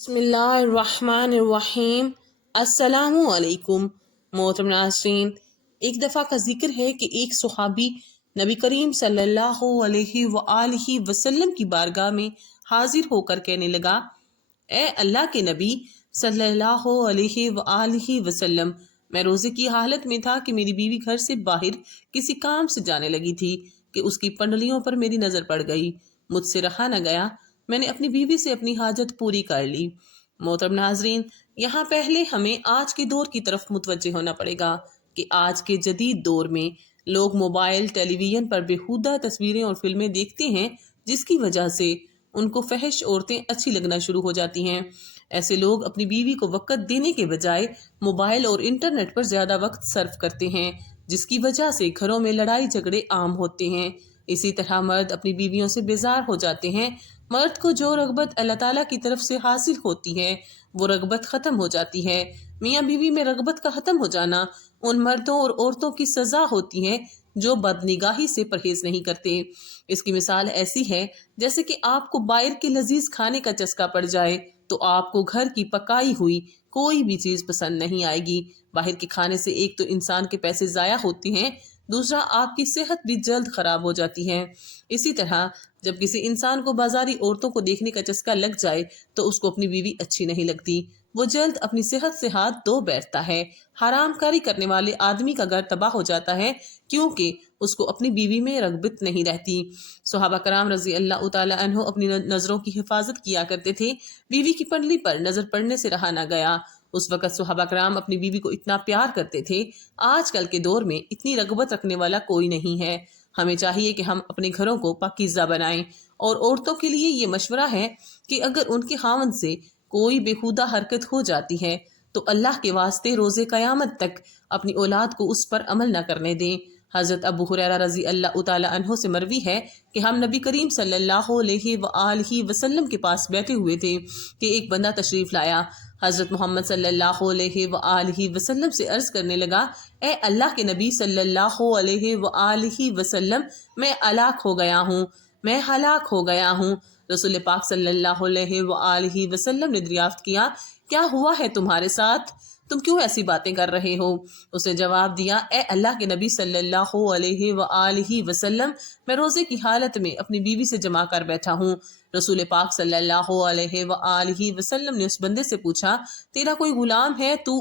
بسم اللہ الرحمن الرحیم۔ السلام علیکم محترم ناظرین، ایک دفعہ کا ذکر ہے کہ ایک صحابی نبی کریم صلی اللہ علیہ وآلہ وسلم کی بارگاہ میں حاضر ہو کر کہنے لگا، اے اللہ کے نبی صلی اللہ علیہ وآلہ وسلم، میں روزے کی حالت میں تھا کہ میری بیوی گھر سے باہر کسی کام سے جانے لگی تھی کہ اس کی پنڈلیوں پر میری نظر پڑ گئی۔ مجھ سے رہا نہ گیا، میں نے اپنی بیوی سے اپنی حاجت پوری کر لی۔ محترم ناظرین، یہاں پہلے ہمیں آج کے دور کی طرف متوجہ ہونا پڑے گا کہ آج کے جدید دور میں لوگ موبائل، ٹیلی ویژن پر بےہودہ تصویریں اور فلمیں دیکھتے ہیں، جس کی وجہ سے ان کو فحش عورتیں اچھی لگنا شروع ہو جاتی ہیں۔ ایسے لوگ اپنی بیوی کو وقت دینے کے بجائے موبائل اور انٹرنیٹ پر زیادہ وقت صرف کرتے ہیں، جس کی وجہ سے گھروں میں لڑائی جھگڑے عام ہوتے ہیں۔ اسی طرح مرد اپنی بیویوں سے بیزار ہو جاتے ہیں۔ مرد کو جو رغبت اللہ تعالیٰ کی طرف سے حاصل ہوتی ہے وہ رغبت ختم ہو جاتی ہے۔ میاں بیوی میں رغبت کا ختم ہو جانا ان مردوں اور عورتوں کی سزا ہوتی ہے جو بدنگاہی سے پرہیز نہیں کرتے۔ اس کی مثال ایسی ہے جیسے کہ آپ کو باہر کے لذیذ کھانے کا چسکا پڑ جائے تو آپ کو گھر کی پکائی ہوئی کوئی بھی چیز پسند نہیں آئے گی۔ باہر کے کھانے سے ایک تو انسان کے پیسے ضائع ہوتے ہیں، دوسرا آپ کی صحت بھی جلد خراب ہو جاتی ہے۔ اسی طرح جب کسی انسان کو بازاری عورتوں کو دیکھنے کا چسکا لگ جائے تو اس کو اپنی بیوی اچھی نہیں لگتی، وہ جلد اپنی صحت سے ہاتھ دھو بیٹھتا ہے۔ حرام کاری کرنے والے آدمی کا گھر تباہ ہو جاتا ہے کیونکہ اس کو اپنی بیوی میں رغبت نہیں رہتی۔ صحابہ کرام رضی اللہ تعالی عنہ اپنی نظروں کی حفاظت کیا کرتے تھے۔ بیوی کی پنڈلی پر نظر پڑنے سے رہا نہ گیا۔ اس وقت صحابہ کرام اپنی بیوی کو اتنا پیار کرتے تھے۔ آج کل کے دور میں اتنی رغبت رکھنے والا کوئی نہیں ہے۔ ہمیں چاہیے کہ ہم اپنے گھروں کو پاکیزہ بنائیں، اور عورتوں کے لیے یہ مشورہ ہے کہ اگر ان کے خاوند سے کوئی بےہودہ حرکت ہو جاتی ہے تو اللہ کے واسطے روز قیامت تک اپنی اولاد کو اس پر عمل نہ کرنے دیں۔ حضرت ابو ہریرہ رضی اللہ تعالی عنہ سے مروی ہے کہ ہم نبی کریم صلی اللہ علیہ وآلہ وسلم کے پاس بیٹھے ہوئے تھے کہ ایک بندہ تشریف لایا۔ حضرت محمد صلی اللہ علیہ وآلہ وسلم سے عرض کرنے لگا، اے اللہ کے نبی صلی اللہ علیہ وآلہ وسلم، میں ہلاک ہو گیا ہوں، میں ہلاک ہو گیا ہوں۔ رسول پاک صلی اللہ علیہ وآلہ وسلم نے دریافت کیا، کیا ہوا ہے تمہارے ساتھ؟ تم کیوں ایسی باتیں کر رہے ہو؟ اس نے جواب دیا، اے اللہ کے نبی صلی اللہ علیہ وآلہ وسلم، میں روزے کی حالت میں اپنی بیوی سے جمع کر بیٹھا ہوں۔ رسول پاک صلی اللہ علیہ وآلہ وسلم نے اس بندے سے پوچھا، تیرا کوئی غلام ہے؟ تو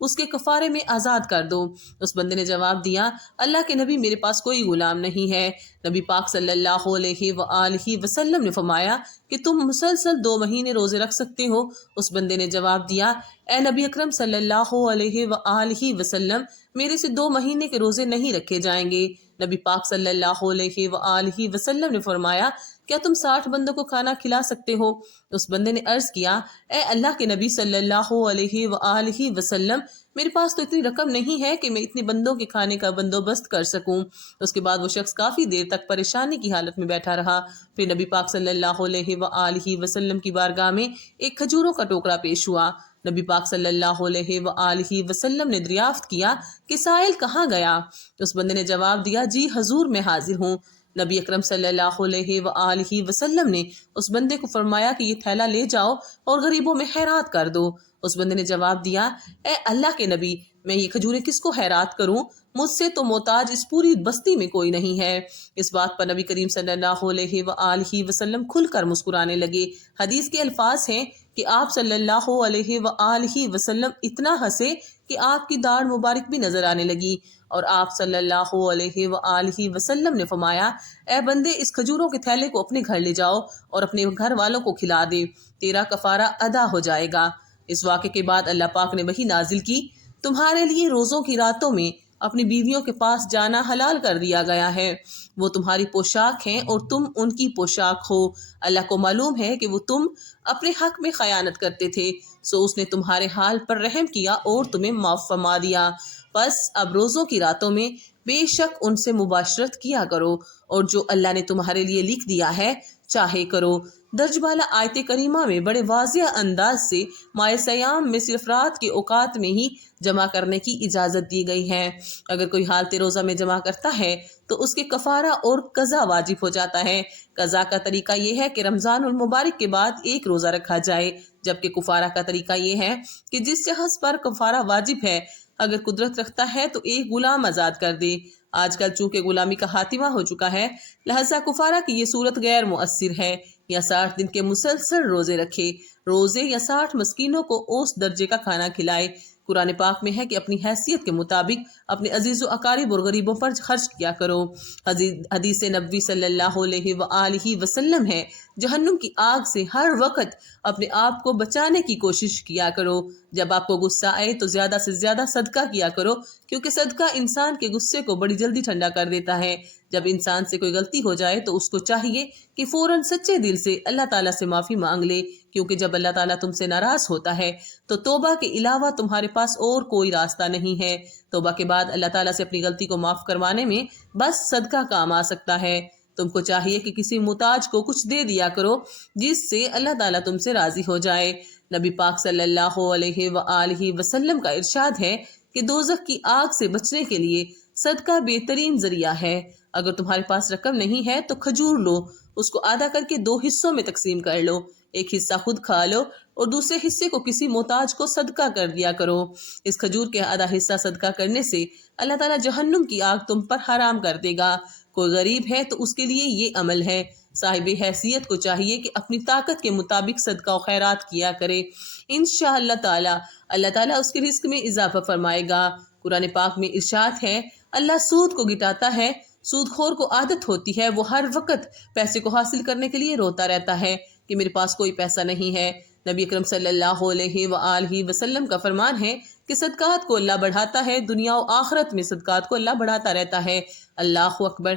اس کے کفارے میں آزاد کر دو۔ اس بندے نے جواب دیا، اللہ کے نبی، میرے پاس کوئی غلام نہیں ہے۔ نبی پاک صلی اللہ علیہ وآلہ وسلم نے فرمایا کہ تم مسلسل 2 مہینے روزے رکھ سکتے ہو۔ اس بندے نے جواب دیا، اے نبی اکرم صلی اللہ علیہ وآلہ وسلم، میرے سے 2 مہینے کے روزے نہیں رکھے جائیں گے۔ نبی پاک صلی اللہ علیہ وآلہ وسلم نے فرمایا، کیا تم 60 بندوں کو کھانا کھلا سکتے ہو؟ اس بندے نے عرض کیا، اے اللہ کے نبی صلی اللہ علیہ وآلہ وسلم، میرے پاس تو اتنی رقم نہیں ہے کہ میں اتنے بندوں کے کھانے کا بندوبست کر سکوں۔ اس کے بعد وہ شخص کافی دیر تک پریشانی کی حالت میں بیٹھا رہا۔ پھر نبی پاک صلی اللہ علیہ وآلہ وسلم کی بارگاہ میں ایک کھجوروں کا ٹوکرا پیش ہوا۔ نبی پاک صلی اللہ علیہ وآلہ وسلم نے دریافت کیا کہ سائل کہاں گیا؟ اس بندے نے جواب دیا، جی حضور، میں حاضر ہوں۔ نبی اکرم صلی اللہ علیہ وآلہ وسلم نے اس بندے کو فرمایا کہ یہ تھیلا لے جاؤ اور غریبوں میں خیرات کر دو۔ اس بندے نے جواب دیا، اے اللہ کے نبی، میں یہ کھجوریں کس کو خیرات کروں؟ مجھ سے تو محتاج اس پوری بستی میں کوئی نہیں ہے۔ اس بات پر نبی کریم صلی اللہ علیہ وآلہ وسلم کھل کر مسکرانے لگے۔ حدیث کے الفاظ ہیں کہ آپ صلی اللہ علیہ وآلہ وسلم اتنا ہنسے کہ آپ کی داڑھ مبارک بھی نظر آنے لگی، اور آپ صلی اللہ علیہ وآلہ وسلم نے فرمایا، اے بندے، اس کھجوروں کے تھیلے کو اپنے گھر لے جاؤ اور اپنے گھر والوں کو کھلا دے، تیرا کفارہ ادا ہو جائے گا۔ اس واقعے کے بعد اللہ پاک نے وحی نازل کی، تمہارے لیے روزوں کی راتوں میں اپنی بیویوں کے پاس جانا حلال کر دیا گیا ہے۔ وہ تمہاری پوشاک ہیں اور تم ان کی پوشاک ہو۔ اللہ کو معلوم ہے کہ وہ تم اپنے حق میں خیانت کرتے تھے، سو اس نے تمہارے حال پر رحم کیا اور تمہیں معاف فرما دیا۔ بس اب روزوں کی راتوں میں بے شک ان سے مباشرت کیا کرو، اور جو اللہ نے تمہارے لیے لکھ دیا ہے چاہے کرو۔ درج بالا آیت کریمہ میں بڑے واضح انداز سے ماہ سیام میں صرف رات کے اوقات میں ہی جمع کرنے کی اجازت دی گئی ہے۔ اگر کوئی حالت روزہ میں جمع کرتا ہے تو اس کے کفارہ اور قضا واجب ہو جاتا ہے۔ قضا کا طریقہ یہ ہے کہ رمضان المبارک کے بعد ایک روزہ رکھا جائے، جبکہ کفارہ کا طریقہ یہ ہے کہ جس شخص پر کفارہ واجب ہے اگر قدرت رکھتا ہے تو ایک غلام آزاد کر دے۔ آج کل چونکہ غلامی کا خاتمہ ہو چکا ہے، لہذا کفارہ کی یہ صورت غیر مؤثر ہے۔ یا 60 دن کے مسلسل روزے رکھے، روزے یا 60 مسکینوں کو اوس درجے کا کھانا کھلائے۔ قرآن پاک میں ہے کہ اپنی حیثیت کے مطابق اپنے عزیز و اقارب اور غریبوں پر خرچ کیا کرو۔ حدیث نبوی صلی اللہ علیہ وآلہ وسلم ہے، جہنم کی آگ سے ہر وقت اپنے آپ کو بچانے کی کوشش کیا کرو۔ جب آپ کو غصہ آئے تو زیادہ سے زیادہ صدقہ کیا کرو، کیونکہ صدقہ انسان کے غصے کو بڑی جلدی ٹھنڈا کر دیتا ہے۔ جب انسان سے کوئی غلطی ہو جائے تو اس کو چاہیے کہ فوراً سچے دل سے اللہ تعالیٰ سے معافی مانگ لے، کیونکہ جب اللہ تعالیٰ تم سے ناراض ہوتا ہے تو توبہ کے علاوہ تمہارے پاس اور کوئی راستہ نہیں ہے۔ توبہ کے بعد اللہ تعالیٰ سے اپنی غلطی کو معاف کروانے میں بس صدقہ کام آ سکتا ہے۔ تم کو چاہیے کہ کسی محتاج کو کچھ دے دیا کرو جس سے اللہ تعالیٰ تم سے راضی ہو جائے۔ نبی پاک صلی اللہ علیہ وآلہ وسلم کا ارشاد ہے کہ دوزخ کی آگ سے بچنے کے لیے صدقہ بہترین ذریعہ ہے۔ اگر تمہارے پاس رقم نہیں ہے تو کھجور لو، اس کو آدھا کر کے 2 حصوں میں تقسیم کر لو، ایک حصہ خود کھا لو اور دوسرے حصے کو کسی محتاج کو صدقہ کر دیا کرو۔ اس کھجور کے آدھا حصہ صدقہ کرنے سے اللہ تعالیٰ جہنم کی آگ تم پر حرام کر دے گا۔ کوئی غریب ہے تو اس کے لیے یہ عمل ہے۔ صاحب حیثیت کو چاہیے کہ اپنی طاقت کے مطابق صدقہ و خیرات کیا کرے، انشاءاللہ تعالی اللہ تعالیٰ اس کے رزق میں اضافہ فرمائے گا۔ قرآن پاک میں ارشاد ہے، اللہ سود کو گٹاتا ہے، سود خور کو عادت ہوتی ہے، وہ ہر وقت پیسے کو حاصل کرنے کے لیے روتا رہتا ہے کہ میرے پاس کوئی پیسہ نہیں ہے۔ نبی اکرم صلی اللہ علیہ وآلہ وسلم کا فرمان ہے کہ صدقات کو اللہ بڑھاتا ہے، دنیا و آخرت میں صدقات کو اللہ بڑھاتا رہتا ہے۔ اللہ اکبر۔